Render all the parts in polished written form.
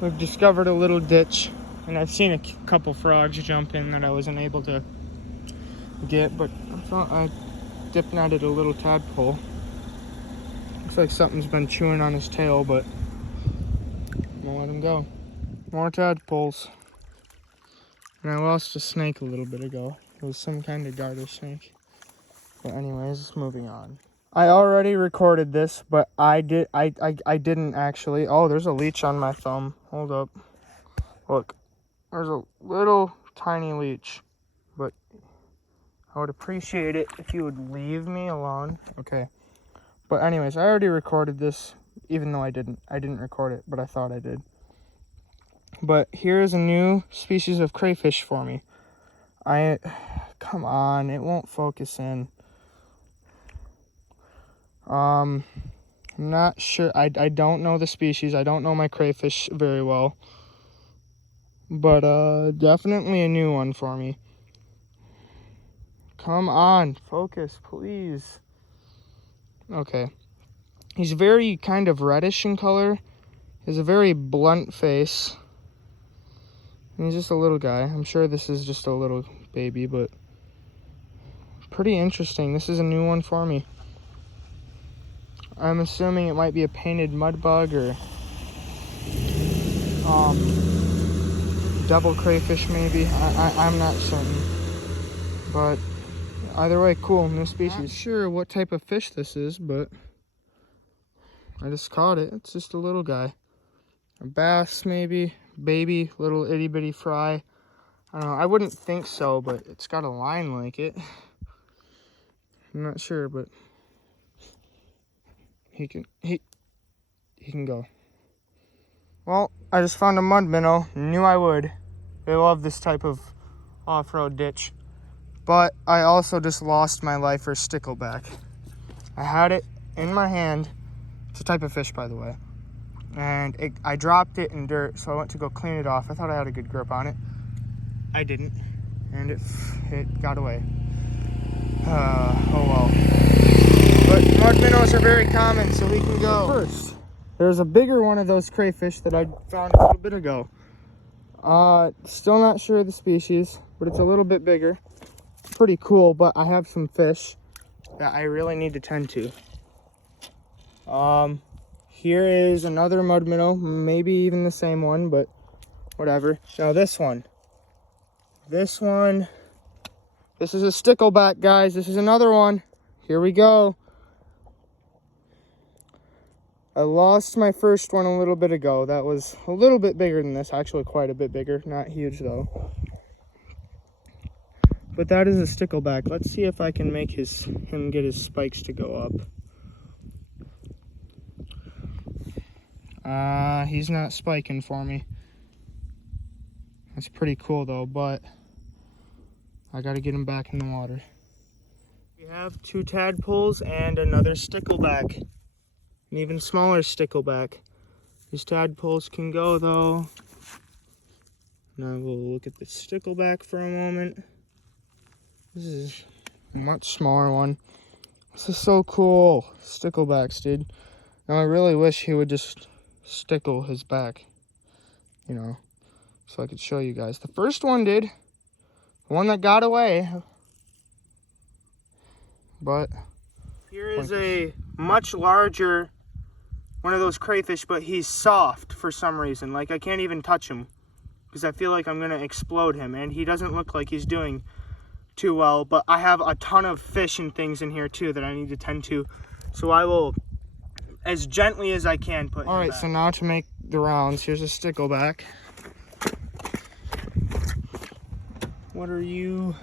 we've discovered a little ditch, and I've seen a couple frogs jump in that I wasn't able to get, but I thought I dip netted a little tadpole. Looks like something's been chewing on his tail, but I'm gonna let him go. More tadpoles. And I lost a snake a little bit ago. It was some kind of garter snake. But anyways, moving on. I already recorded this, but I didn't actually. Oh, there's a leech on my thumb. Hold up. Look, there's a little tiny leech, but I would appreciate it if you would leave me alone. Okay. But anyways, I already recorded this, even though I didn't record it, but I thought I did. But here is a new species of crayfish for me. Come on, it won't focus in. I'm not sure. I don't know the species. I don't know my crayfish very well. But definitely a new one for me. Come on, focus, please. Okay. He's very kind of reddish in color. He has a very blunt face. And he's just a little guy. I'm sure this is just a little baby, but pretty interesting. This is a new one for me. I'm assuming it might be a painted mud bug or devil crayfish maybe. I'm not certain. But either way, cool, new species. Not sure what type of fish this is, but I just caught it. It's just a little guy. A bass maybe, baby, little itty bitty fry. I don't know, I wouldn't think so, but it's got a line like it. I'm not sure, but he can go. Well, I just found a mud minnow. Knew I would. They love this type of off-road ditch. But I also just lost my lifer stickleback. I had it in my hand. It's a type of fish, by the way. And I dropped it in dirt, so I went to go clean it off. I thought I had a good grip on it. I didn't, and it got away. Oh well. But mud minnows are very common, so we can go. First, there's a bigger one of those crayfish that I found a little bit ago. Still not sure of the species, but it's a little bit bigger. Pretty cool, but I have some fish that I really need to tend to. Here is another mud minnow, maybe even the same one, but whatever. Now this is a stickleback, guys. This is another one. Here we go. I lost my first one a little bit ago. That was a little bit bigger than this, actually quite a bit bigger. Not huge though. But that is a stickleback. Let's see if I can make him get his spikes to go up. He's not spiking for me. That's pretty cool though, but I gotta get him back in the water. We have 2 tadpoles and another stickleback. An even smaller stickleback. These tadpoles can go though. Now we'll look at the stickleback for a moment. This is a much smaller one. This is so cool. Sticklebacks, dude. Now I really wish he would just stickle his back, you know, so I could show you guys. The first one did. The one that got away. But here is a much larger one of those crayfish, but he's soft for some reason. Like, I can't even touch him because I feel like I'm going to explode him. And he doesn't look like he's doing too well. But I have a ton of fish and things in here, too, that I need to tend to. So I will, as gently as I can, put him back. All right, so now to make the rounds, here's a stickleback. What are you?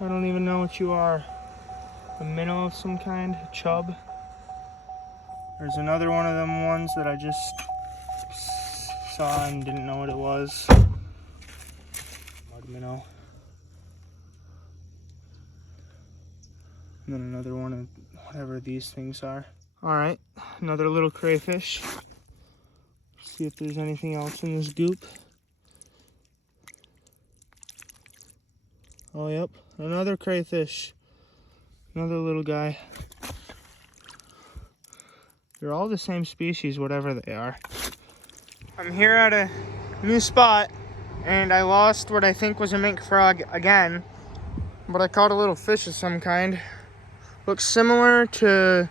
I don't even know what you are. A minnow of some kind, a chub. There's another one of them ones that I just saw and didn't know what it was. Mud minnow. And then another one of whatever these things are. Alright, another little crayfish. See if there's anything else in this goop. Oh, yep, another crayfish. Another little guy. They're all the same species, whatever they are. I'm here at a new spot, and I lost what I think was a mink frog again, but I caught a little fish of some kind. Looks similar to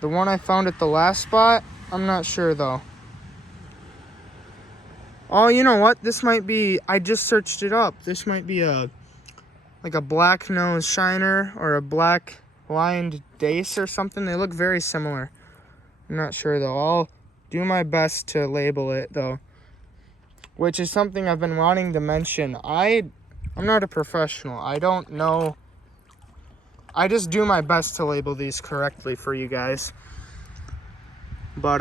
the one I found at the last spot. I'm not sure though. Oh, you know what? This might be, I just searched it up. This might be like a black nose shiner or a black lined dace or something. They look very similar. I'm not sure though. I'll do my best to label it though, which is something I've been wanting to mention. I'm not a professional. I don't know. I just do my best to label these correctly for you guys. But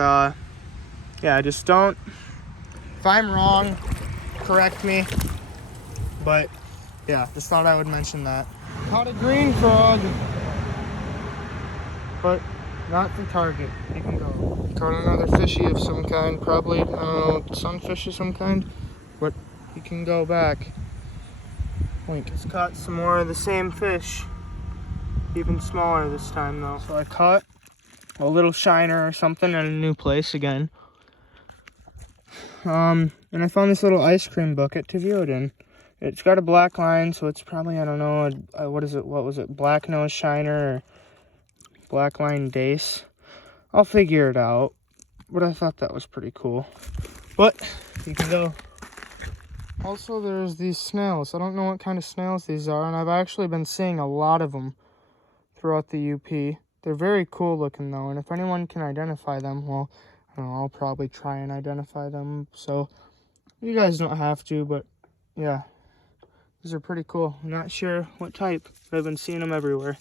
yeah, I just don't. If I'm wrong, correct me. But yeah, just thought I would mention that. Caught a green frog, but not the target. You can go. Caught another fishy of some kind, probably, I don't know, sunfish of some kind, but you can go back. Wink. Just caught some more of the same fish, even smaller this time though. So I caught a little shiner or something in a new place again. And I found this little ice cream bucket to view it in. It's got a black line, so it's probably, I don't know, what was it, black nose shiner or black line dace. I'll figure it out, but I thought that was pretty cool. But you can go. Also, there's these snails. I don't know what kind of snails these are, and I've actually been seeing a lot of them throughout the UP. They're very cool looking though, and if anyone can identify them, well, I don't know, I'll probably try and identify them. So you guys don't have to, but yeah, these are pretty cool. I'm not sure what type, but I've been seeing them everywhere.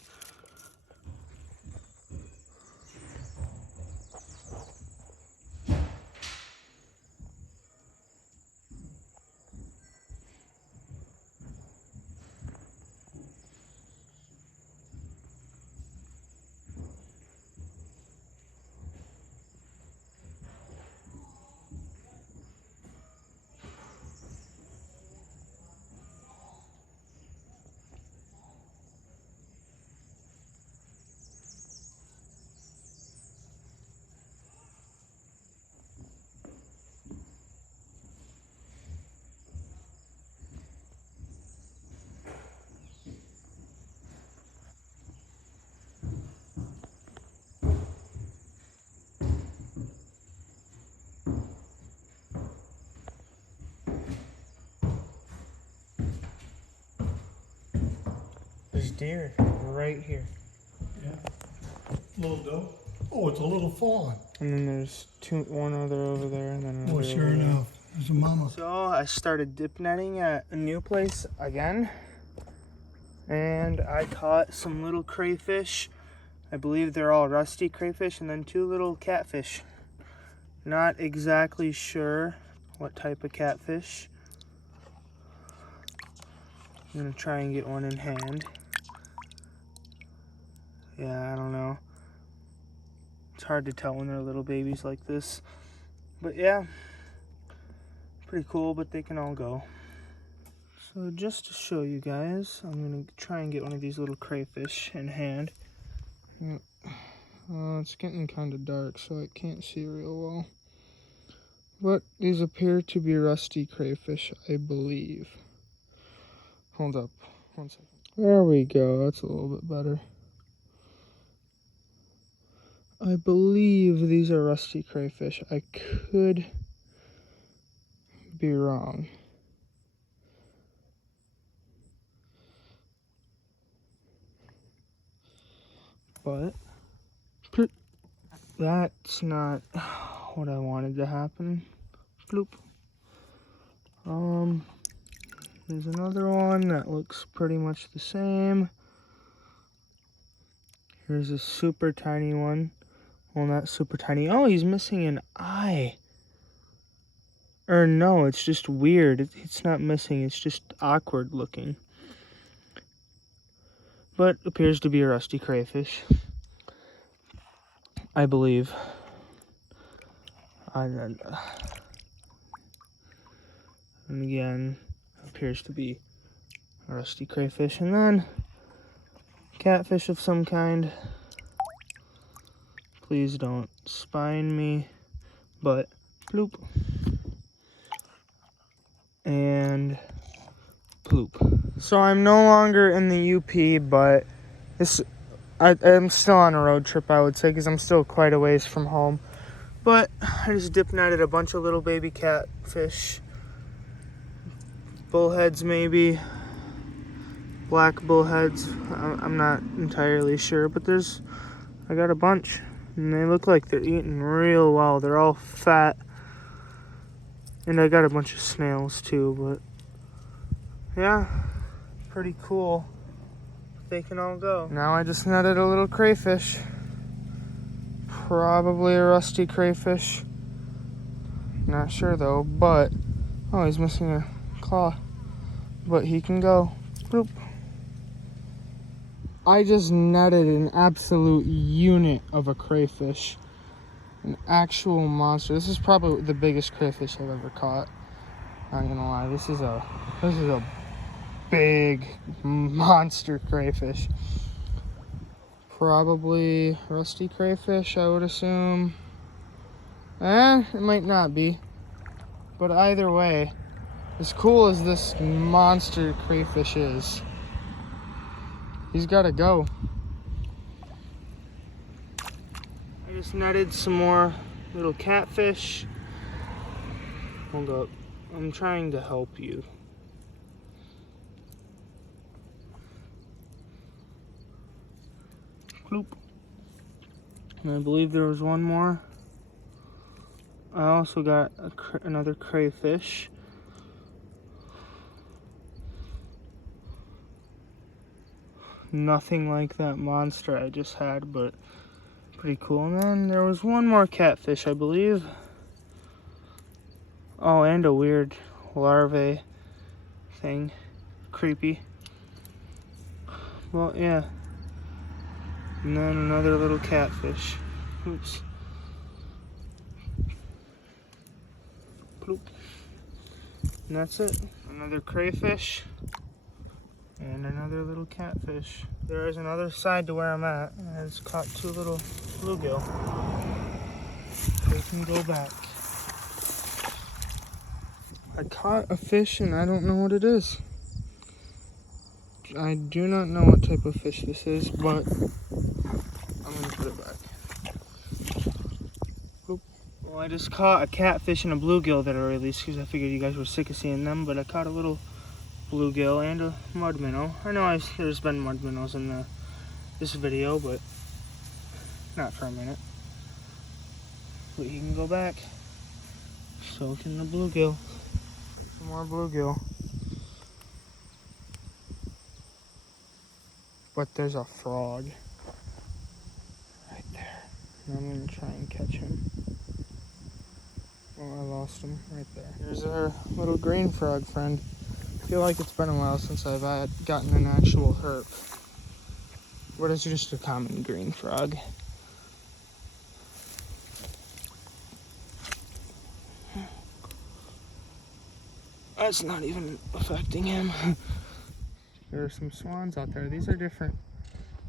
There's deer right here. Yeah. Little doe. Oh, it's a little fawn. And then there's one other over there, and then another. Oh, sure enough. There's a mama. So I started dip netting at a new place again, and I caught some little crayfish. I believe they're all rusty crayfish, and then 2 little catfish. Not exactly sure what type of catfish. I'm gonna try and get one in hand. Yeah, I don't know. It's hard to tell when they're little babies like this. But yeah, pretty cool, but they can all go. So just to show you guys, I'm gonna try and get one of these little crayfish in hand. It's getting kind of dark, so I can't see real well. But these appear to be rusty crayfish, I believe. Hold up, 1 second. There we go, that's a little bit better. I believe these are rusty crayfish. I could be wrong. But that's not what I wanted to happen. Bloop. There's another one that looks pretty much the same. Here's a super tiny one. Well, not super tiny. Oh, he's missing an eye. Or no, it's just weird. It's not missing, it's just awkward looking. But appears to be a rusty crayfish, I believe. And again, appears to be a rusty crayfish. And then catfish of some kind. Please don't spine me, but bloop. So I'm no longer in the UP, but I'm still on a road trip, I would say, because I'm still quite a ways from home. But I just dip netted a bunch of little baby catfish, bullheads maybe, black bullheads. I'm not entirely sure, but I got a bunch, and they look like they're eating real well. They're all fat, and I got a bunch of snails too. But yeah, pretty cool. They can all go. Now I just netted a little crayfish. Probably a rusty crayfish. Not sure though, but oh, he's missing a claw. But he can go. Boop. I just netted an absolute unit of a crayfish. An actual monster. This is probably the biggest crayfish I've ever caught. Not gonna lie, this is a big monster crayfish. Probably rusty crayfish, I would assume. It might not be. But either way, as cool as this monster crayfish is, he's gotta go. I just netted some more little catfish. Hold up. I'm trying to help you. Bloop. And I believe there was one more. I also got another crayfish. Nothing like that monster I just had, but pretty cool. And then there was one more catfish, I believe. Oh, and a weird larvae thing. Creepy. Well, yeah. And then another little catfish. Oops. Bloop. And that's it. Another crayfish. And another little catfish. There is another side to where I'm at. I just caught two little bluegill. They can go back. I caught a fish and I don't know what it is. I do not know what type of fish this is, but I'm gonna put it back. Boop. Well, I just caught a catfish and a bluegill that I released because I figured you guys were sick of seeing them, but I caught a little bluegill and a mud minnow. I know there's been mud minnows in this video, but not for a minute. But he can go back. So can the bluegill. Some more bluegill. But there's a frog right there. And I'm gonna try and catch him. Oh, I lost him right there. Here's our little green frog friend. I feel like it's been a while since I've gotten an actual herp. What is just a common green frog? That's not even affecting him. There are some swans out there. These are different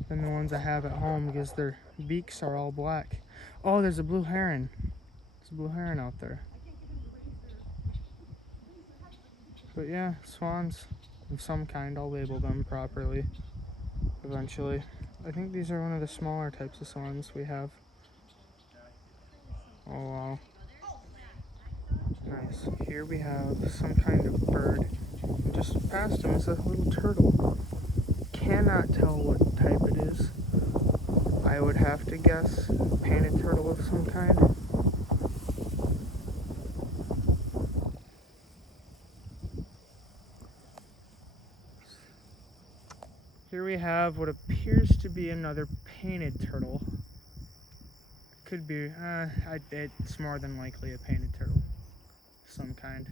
than the ones I have at home because their beaks are all black. Oh, there's a blue heron. There's a blue heron out there. But yeah, swans of some kind. I'll label them properly eventually. I think these are one of the smaller types of swans we have. Oh wow. Nice. Here we have some kind of bird. Just past him is a little turtle. Cannot tell what type it is. I would have to guess painted turtle of some kind. Here we have what appears to be another painted turtle. Could be, it's more than likely a painted turtle of some kind.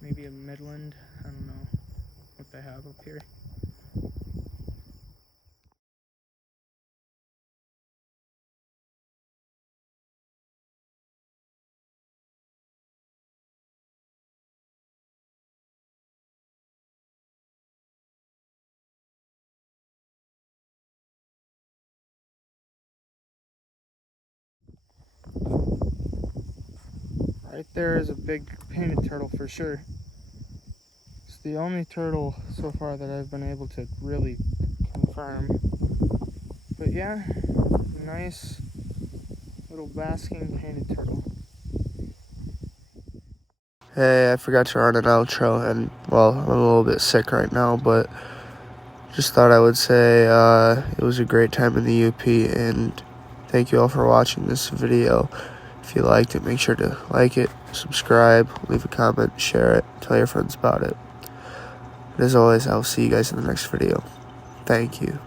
Maybe a Midland, I don't know what they have up here. Right there is a big painted turtle for sure. It's the only turtle so far that I've been able to really confirm. But yeah, nice little basking painted turtle. Hey, I forgot to run an outro, and well, I'm a little bit sick right now, but just thought I would say it was a great time in the UP, and thank you all for watching this video. If you liked it, make sure to like it, subscribe, leave a comment, share it, tell your friends about it. And as always, I'll see you guys in the next video. Thank you.